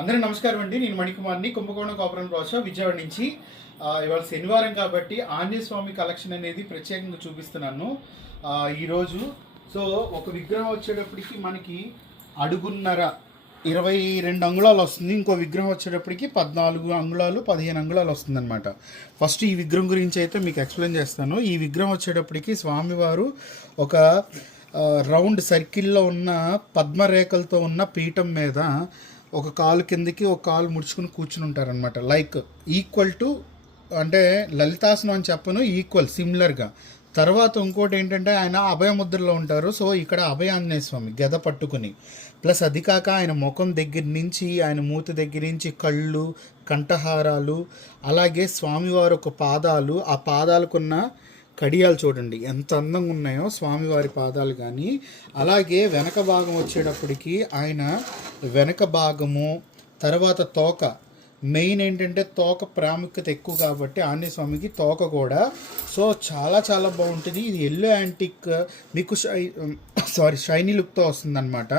అందరూ నమస్కారం అండి. నేను మణికుమార్ని, కుంభకోణం కాపురం రాజా, విజయవాడ నుంచి. ఇవాళ శనివారం కాబట్టి ఆంజనేయ స్వామి కలెక్షన్ అనేది ప్రత్యేకంగా చూపిస్తున్నాను ఈరోజు. సో ఒక విగ్రహం వచ్చేటప్పటికి మనకి అడుగున్నర 22 అంగుళాలు వస్తుంది. ఇంకో విగ్రహం వచ్చేటప్పటికి 14 అంగుళాలు 15 అంగుళాలు వస్తుంది అనమాట. ఫస్ట్ ఈ విగ్రహం గురించి అయితే మీకు ఎక్స్ప్లెయిన్ చేస్తాను. ఈ విగ్రహం వచ్చేటప్పటికి స్వామివారు ఒక రౌండ్ సర్కిల్లో ఉన్న పద్మరేఖలతో ఉన్న పీఠం మీద ఒక కాలు కిందకి ఒక కాలు ముడుచుకుని కూర్చుని ఉంటారనమాట. లైక్ ఈక్వల్ టు, అంటే లలితాసనం అని చెప్పను, ఈక్వల్ సిమిలర్గా. తర్వాత ఇంకోటి ఏంటంటే ఆయన అభయముద్రలో ఉంటారు. సో ఇక్కడ అభయ ఆంజనేయ స్వామి గద పట్టుకుని, ప్లస్ అది కాక ఆయన ముఖం దగ్గర నుంచి, ఆయన మూతి దగ్గర నుంచి కళ్ళు, కంఠహారాలు, అలాగే స్వామివారి ఒక పాదాలు, ఆ పాదాలకున్న కడియాలు చూడండి ఎంత అందంగా ఉన్నాయో స్వామివారి పాదాలు. కానీ అలాగే వెనక భాగం వచ్చేటప్పటికి ఆయన వెనక భాగము, తర్వాత తోక, మెయిన్ ఏంటంటే తోక ప్రాముఖ్యత ఎక్కువ కాబట్టి ఆంజనేయ స్వామికి తోక కూడా సో చాలా చాలా బాగుంటుంది. ఇది ఎల్లో యాంటిక్ మీకు షైనీ లుక్తో వస్తుందన్నమాట.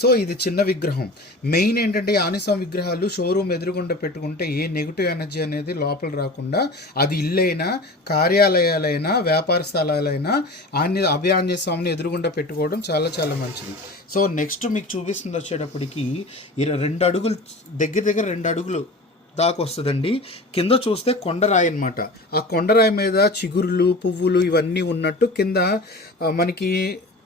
సో ఇది చిన్న విగ్రహం. మెయిన్ ఏంటంటే ఆంజనేయ స్వామి విగ్రహాలు షోరూమ్ ఎదురుగుండా పెట్టుకుంటే ఏ నెగిటివ్ ఎనర్జీ అనేది లోపల రాకుండా, అది ఇల్లైనా, కార్యాలయాలైనా, వ్యాపార స్థలాలైనా ఆంజనేయ స్వామిని ఎదురుగుండా పెట్టుకోవడం చాలా చాలా మంచిది. సో నెక్స్ట్ మీకు చూపిస్తుంది వచ్చేటప్పటికి 2 అడుగులు, దగ్గర దగ్గర 2 అడుగులు దాకా వస్తుందండి. కింద చూస్తే కొండరాయి అనమాట. ఆ కొండరాయి మీద చిగురులు, పువ్వులు ఇవన్నీ ఉన్నట్టు కింద మనకి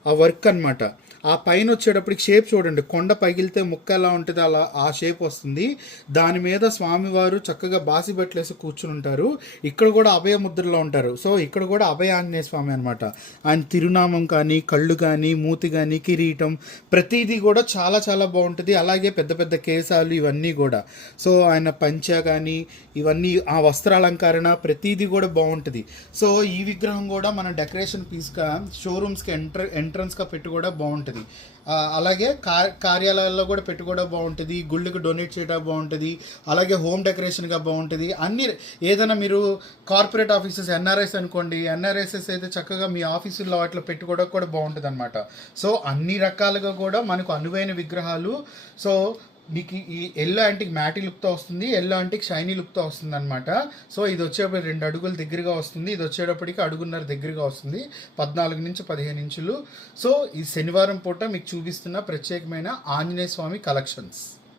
ఆ వర్క్ అనమాట. ఆ పైన వచ్చేటప్పటికి షేప్ చూడండి, కొండ పగిలితే ముక్క ఎలా ఉంటుంది అలా ఆ షేప్ వస్తుంది. దాని మీద స్వామివారు చక్కగా బాసి బట్టలేసి కూర్చుని ఉంటారు. ఇక్కడ కూడా అభయ ముద్రలో ఉంటారు. సో ఇక్కడ కూడా అభయ ఆంజనేయ స్వామి అనమాట. ఆయన తిరునామం కానీ, కళ్ళు కానీ, మూతి కానీ, కిరీటం, ప్రతిదీ కూడా చాలా చాలా బాగుంటుంది. అలాగే పెద్ద పెద్ద కేశాలు ఇవన్నీ కూడా. సో ఆయన పంచ కానీ ఇవన్నీ, ఆ వస్త్రాలంకరణ ప్రతిదీ కూడా బాగుంటుంది. సో ఈ విగ్రహం కూడా మన డెకరేషన్ పీస్గా షోరూమ్స్కి ఎంట్రన్స్గా పెట్టి కూడా బాగుంటుంది. అలాగే కార్యాలయాల్లో కూడా పెట్టి కూడా బాగుంటుంది. గుళ్ళకి డొనేట్ చేయడం బాగుంటుంది. అలాగే హోమ్ డెకరేషన్గా బాగుంటుంది. అన్ని ఏదైనా మీరు కార్పొరేట్ ఆఫీసెస్, ఎన్ఆర్ఐస్ అనుకోండి, ఎన్ఆర్ఐసెస్ అయితే చక్కగా మీ ఆఫీసుల్లో వాటిలో పెట్టుకోవడం కూడా బాగుంటుంది అనమాట. సో అన్ని రకాలుగా కూడా మనకు అనువైన విగ్రహాలు. సో మీకు ఈ ఎల్లో యాంటిక్ మ్యాటీ లుక్తో వస్తుంది, ఎల్లో యాంటిక్ షైనీ లుక్తో వస్తుంది అనమాట. సో ఇది వచ్చేటప్పుడు 2 అడుగులు దగ్గరగా వస్తుంది. ఇది వచ్చేటప్పటికి అడుగున్నర దగ్గరగా వస్తుంది, 14 నుంచి 15 ఇంచులు. సో ఈ శనివారం పూట మీకు చూపిస్తున్న ప్రత్యేకమైన ఆంజనేయ స్వామి కలెక్షన్స్.